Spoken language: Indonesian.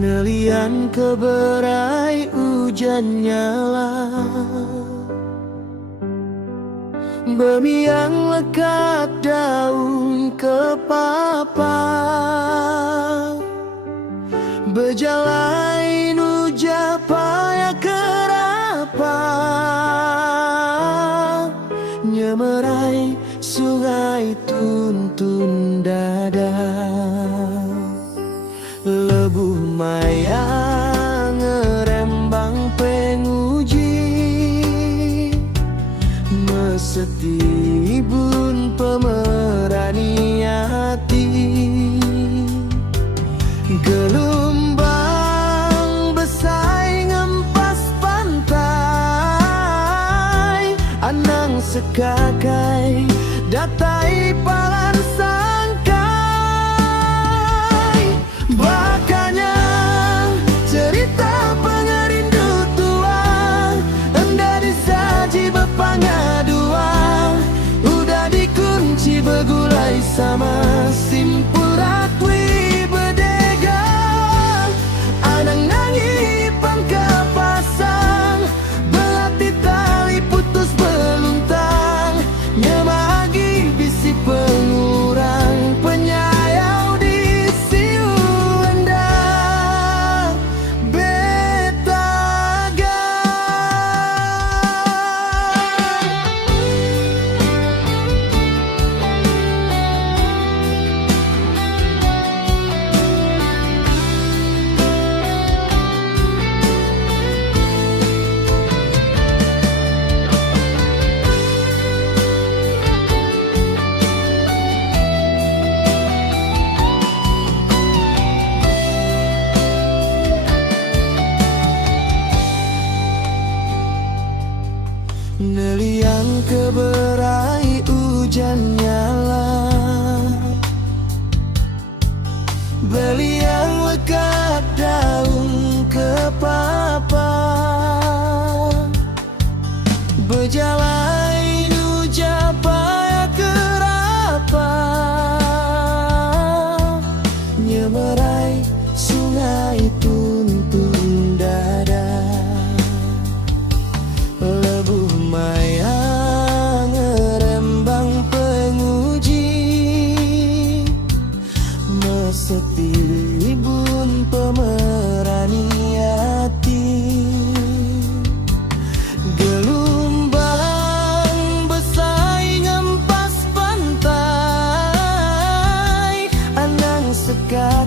Nelian keberai hujan nyala, bumi yang lekat daun kepapa, berjalan uja payah kerapa, nyemerai sungai tuntun dada. Lebuh maya ngerembang penguji, mesetibun pemerani hati. Gelombang besai ngempas pantai, anang sekakai datai palan sangkai. Bakanya cerita pengerindu tua, enda disaji berpangaduan, udah dikunci begulai sama simpul ratwi berdega. Anang nangi pangka pasang, belati tali putus beluntang, nyemagi bisi pengurang penyayau di siu endang betaga. Nelian keberai hujan nyala, beli yang lekat daun kepapa, berjalan uja payah kerapa, nyemerai sungai tuntun dada. Lebuh maya ngerembang penguji, mesetibun pemerani hati. Gelombang besai ngempas pantai, anang sekali